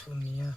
ধুনীয়া।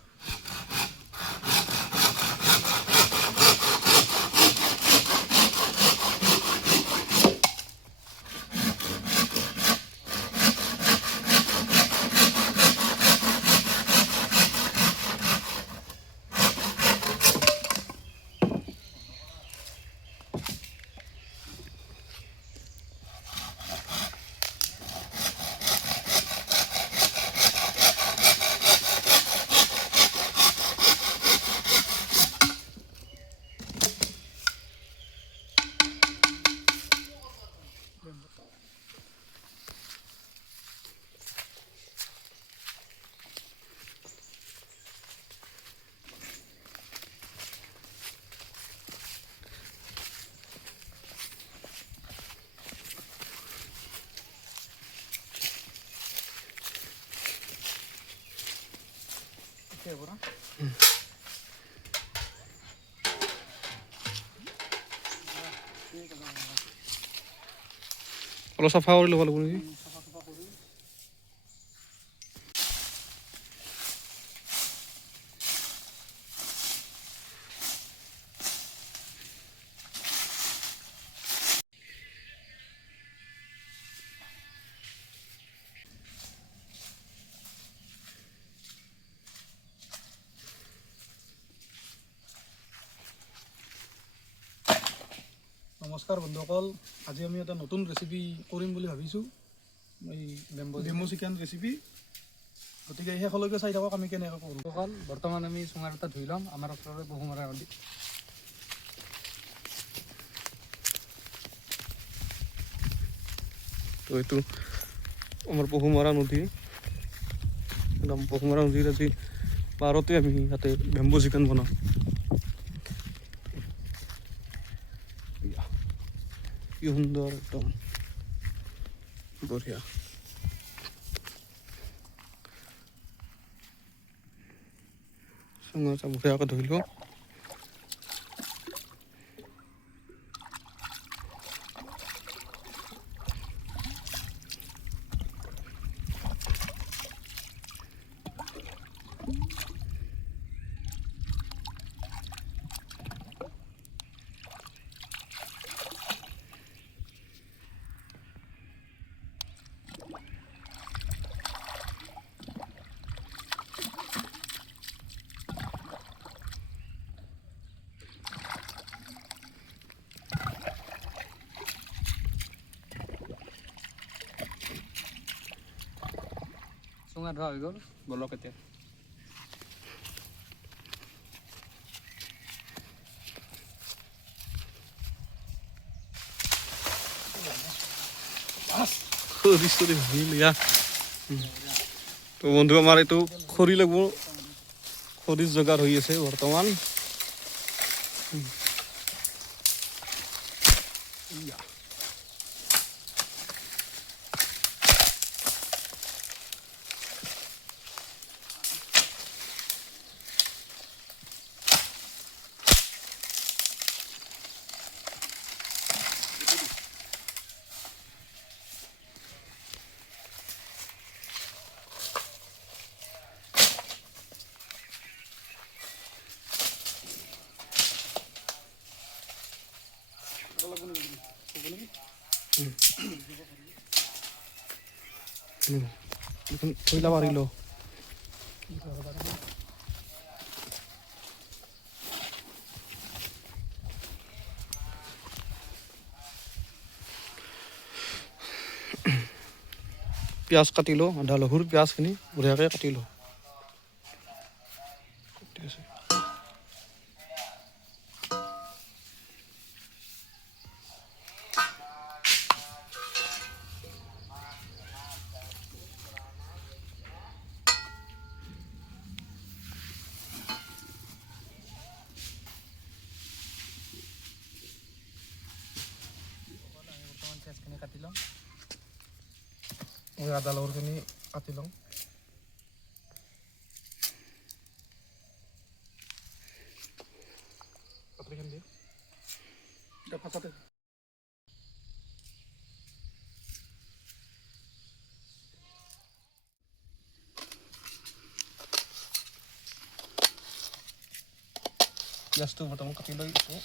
অলপ চাফা কৰি ল'ব লাগিব নেকি? নমস্কাৰ বন্ধুসকল, আজি আমি এটা নতুন ৰেচিপি কৰিম বুলি ভাবিছোঁ, এই বেম্বো চিকেন ৰেচিপি। গতিকে শেষলৈকে চাই থাকক আমি কেনেকৈ কৰোঁ। বৰ্তমান আমি চুঙাৰ এটা ধুই ল'ম আমাৰ ওচৰতে পহুমৰা নদী। তো এইটো আমাৰ পহুমৰা নদী, একদম পহুমৰা নদীৰ আজি পাৰতে আমি ইয়াতে বেম্বো চিকেন বনাওঁ। কি সুন্দৰ, একদম বঢ়িয়া। চুঙা বঢ়িয়াকৈ ধুই লওঁ। চুঙা ধোৱা হৈ গ'ল, বলক এতিয়া। তো বন্ধু আমাৰ এইটো খৰি লাগিব, খৰিৰ যোগাৰ হৈ আছে বৰ্তমান। থৈলা পাৰিলো পিঁয়াজ কাটিলোঁ, আদা নহৰু পিঁয়াজখিনি বঢ়িয়াকৈ কাটিলোঁ। ঠিক আছে, পিঁয়াজখিনি কাটি লওঁ। আদা নহৰুখিনি কাটি লওঁ। পিঁয়াজটো বৰ্তমান কাটি লৈছোঁ।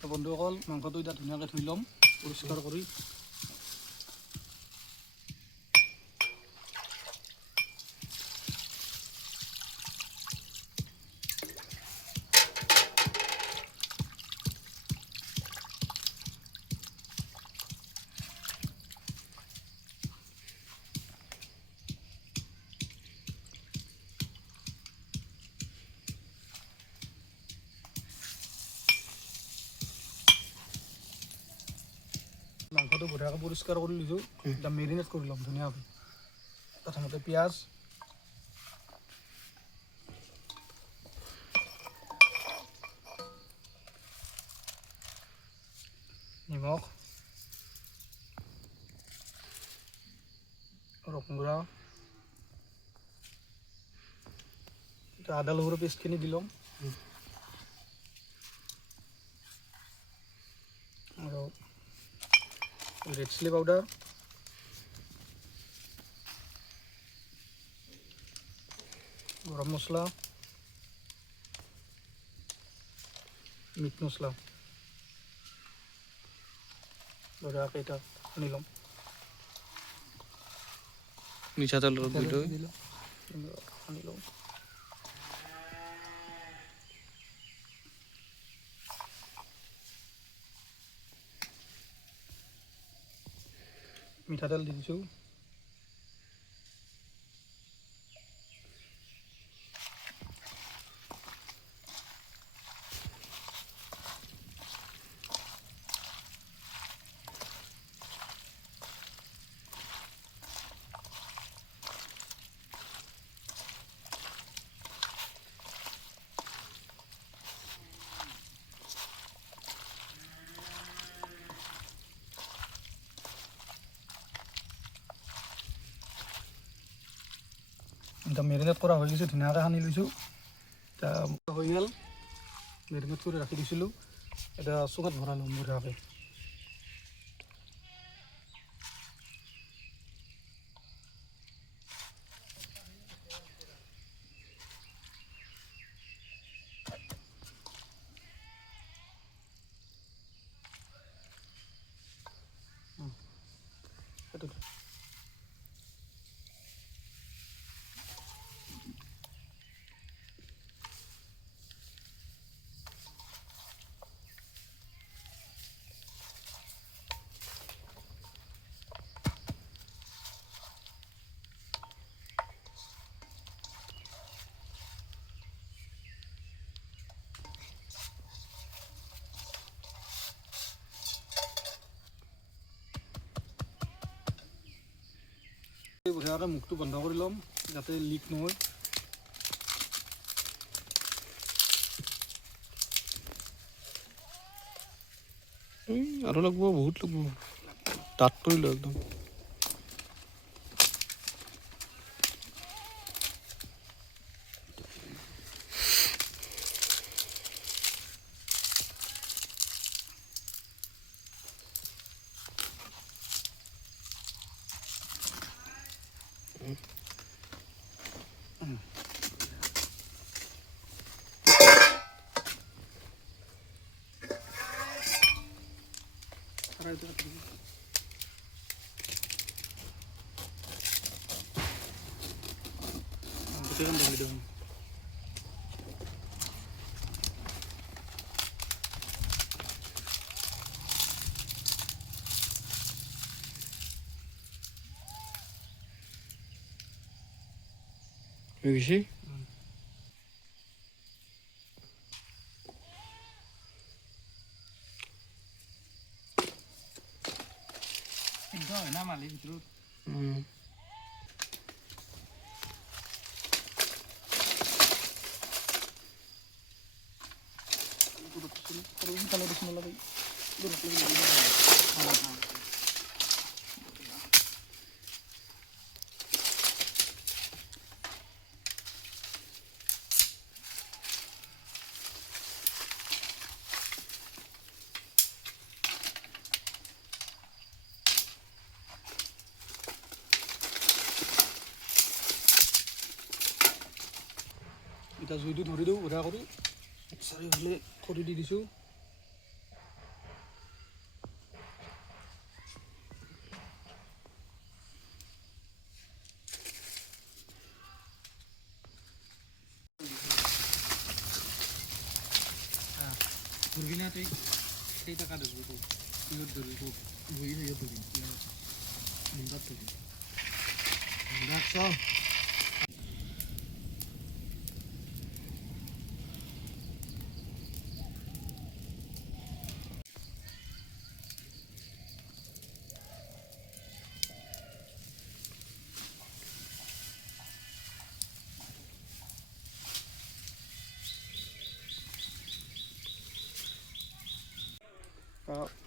তো বন্ধুসকল মাংসটো এতিয়া ধুনীয়াকৈ ধুই ল'ম পৰিষ্কাৰ কৰি। মাংসটো বঢ়িয়াকৈ পৰিষ্কাৰ কৰি লৈছোঁ। এতিয়া মেৰিনেট কৰি ল'ম ধুনীয়াকৈ। প্ৰথমতে পিঁয়াজ, নিমখ, ৰসগুড়া, এতিয়া আদা নহৰু পেষ্টখিনি দি ল'ম আৰু ৰেড চিলি পাউডাৰ, গৰম মছলা, মিট মছলা বঢ়িয়াকৈ এতিয়া সানি ল'ম। মিঠাতেল দি লৈ সানি লওঁ। মিঠাতেল দি দিছোঁ। এতিয়া মেৰিনেট কৰা হৈ গৈছে, ধুনীয়াকৈ সানি লৈছোঁ। এতিয়া হৈ গ'ল, মেৰিনেট কৰি ৰাখি দিছিলোঁ। এতিয়া চুঙাত ভৰাই ল'ম বঢ়িয়াকৈ। সেইটো বঢ়িয়াকৈ মুখটো বন্ধ কৰি ল'ম যাতে লিক নহয়। আৰু লাগব, বহুত লাগব, ডাঠ কৰি লওঁ একদম। হৈ গৈছে সিদ্ধ হয় না মালিৰ ভিতৰত সোনকালে বেছি নালাগে এতিয়া জুইটো ধৰি দিওঁ উৰা কৰি চাৰিওফালে খৰি দি দিছোঁ ধৰিবি না তই কেইটকা ধৰিবি তোক কিহত ধৰিবি তোক ধৰি ধৰি ধৰিম মুন্দাত ধৰিম মুন্দাত চ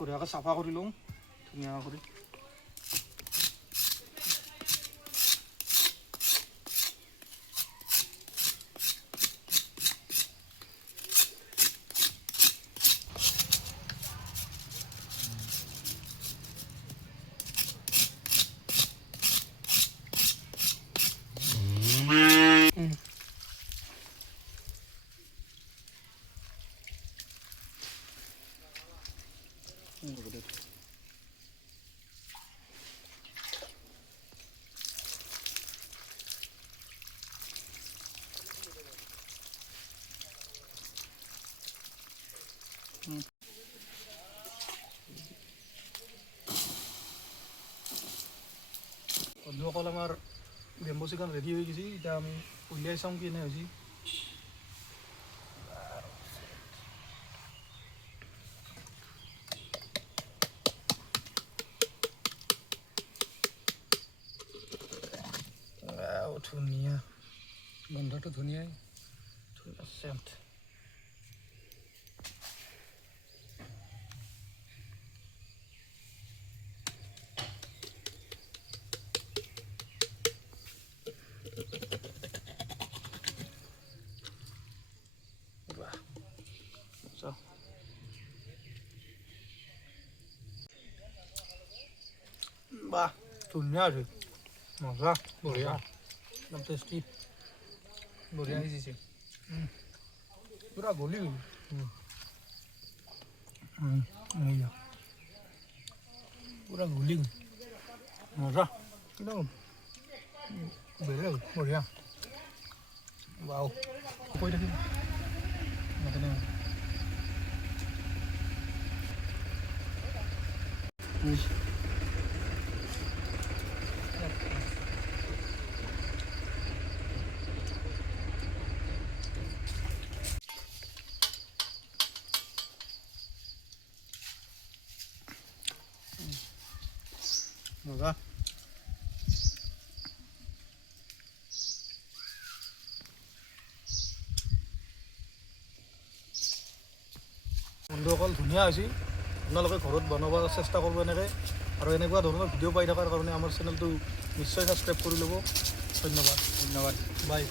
বঢ়িয়াকৈ চাফা কৰি লওঁ ধুনীয়া কৰি বন্ধুসকল আমাৰ বেম্বো চিকেন ৰেডি হৈ গৈছে এতিয়া আমি উলিয়াই চাওঁ কেনে হৈছে ধুনীয়া গোন্ধটো ধুনীয়াই ধুনীয়া চেণ্ট বাহ ধুনীয়া আছে মজা বঢ়িয়া একদম টেষ্টি বঢ়িয়া সিজিছে পুৰা গলি গ'ল পুৰা গলি গ'ল মজা একদম বেলেগ বঢ়িয়া বাও কৈ থাকিম মজা বন্ধুসকল ধুনীয়া হৈছে আপোনালোকে ঘৰত বনাব চেষ্টা কৰিব এনেকৈ আৰু এনেকুৱা ধৰণৰ ভিডিঅ' পাই থকাৰ কাৰণে আমাৰ চেনেলটো নিশ্চয় ছাবস্ক্ৰাইব কৰি ল'ব ধন্যবাদ ধন্যবাদ বাই